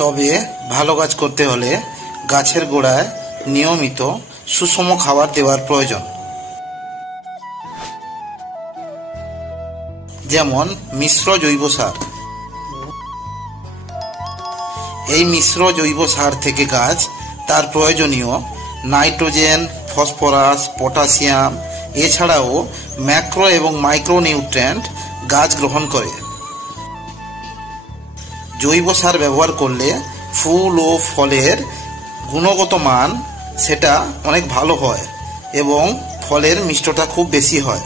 তবে ভালো গাছ করতে হলে গাছের গোড়ায় নিয়মিত সুষম খাবার দেওয়ার প্রয়োজন। যেমন মিশ্র জৈব সার। এই মিশ্র জৈব সার থেকে গাছ তার প্রয়োজনীয় নাইট্রোজেন, ফসফরাস, পটাশিয়াম এছাড়াও ম্যাক্রো এবং মাইক্রো নিউট্রিয়েন্ট গাছ গ্রহণ করে। জৈব সার ব্যবহার করলে ফুল ও ফলের গুণগত মান সেটা অনেক ভালো হয় এবং ফলের মিষ্টতা খুব বেশি হয়।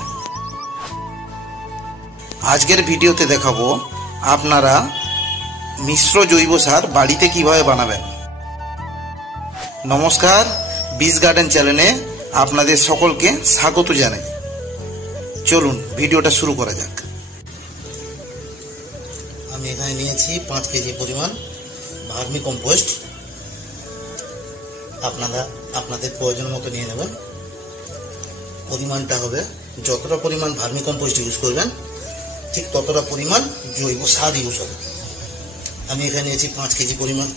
আজকের ভিডিওতে দেখাবো আপনারা মিশ্র জৈব সার বাড়িতে কিভাবে বানাবেন। নমস্কার, বীজ গার্ডেন চ্যানেলে আপনাদের সকলকে স্বাগত জানাই। চলুন ভিডিওটা শুরু করা যাক। আমি এখানে নিয়েছি 5 কেজি পরিমাণ ভার্মি কম্পোস্ট। আপনাদের প্রয়োজন মতো নিয়ে নেবেন। পরিমাণটা হবে যতটা পরিমাণ ভার্মি কম্পোস্ট ইউজ করবেন ঠিক ততটা পরিমাণ জৈব সার ইউজ হবে। আমি এখানে নিয়েছি 5 কেজি পরিমাণ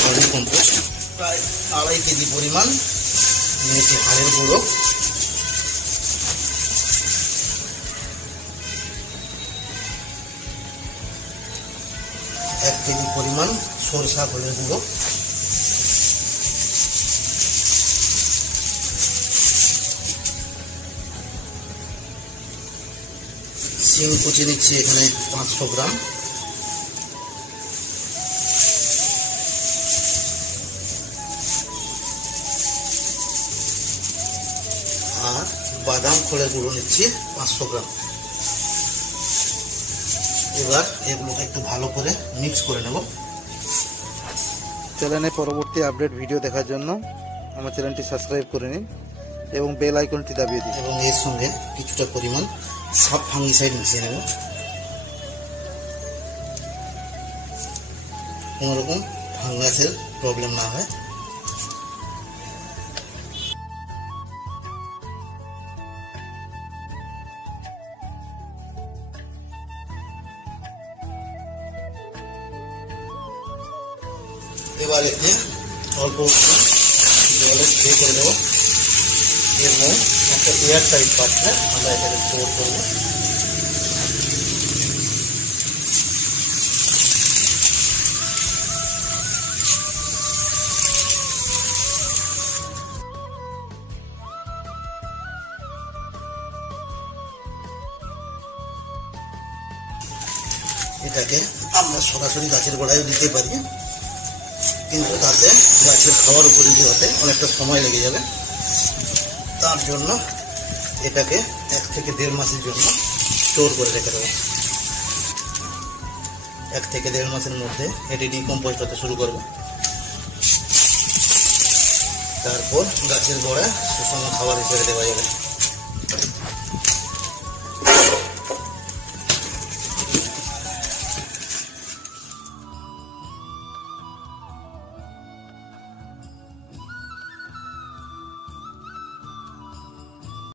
ভার্মি কম্পোস্ট, প্রায় 2.5 কেজি পরিমাণ নিয়েছি হাড়ের গুঁড়ো, এক কেজি পরিমাণ সরষা খোলের গুঁড়ো, শিম কুচি নিচ্ছি এখানে 500 গ্রাম, আর বাদাম খোলের গুঁড়ো নিচ্ছি 500 গ্রাম। এবার এগুলোকে একটু ভালো করে মিক্স করে নেব। চ্যানেলে পরবর্তী আপডেট ভিডিও দেখার জন্য আমার চ্যানেলটি সাবস্ক্রাইব করে নিন এবং বেল আইকনটি দাবিয়ে দিন। এবং এর সঙ্গে কিছুটা পরিমাণ সাব ফাঙ্গিসাইড মিশিয়ে নেব, কোনোরকম ফাঙ্গাসের প্রবলেম না হয়। এবার এতে অল্প জলে স্প্রে করে দেবো এবং একটা এয়ার টাইট পাত্রে আমরা এটাকে স্টোর করব। এটাকে আমরা সরাসরি গাছের গোড়ায় দিতে পারি, কিন্তু তাতে গাছের খাওয়ার উপযোগী হতে অনেকটা সময় লেগে যাবে। তার জন্য এটাকে 1 থেকে 1.5 মাসের জন্য স্টোর করে রেখে দেবো। 1 থেকে 1.5 মাসের মধ্যে এটি ডিকম্পোস্ট হতে শুরু করবে। তারপর গাছের গোড়ায় সুষম খাবার হিসেবে দেওয়া যাবে।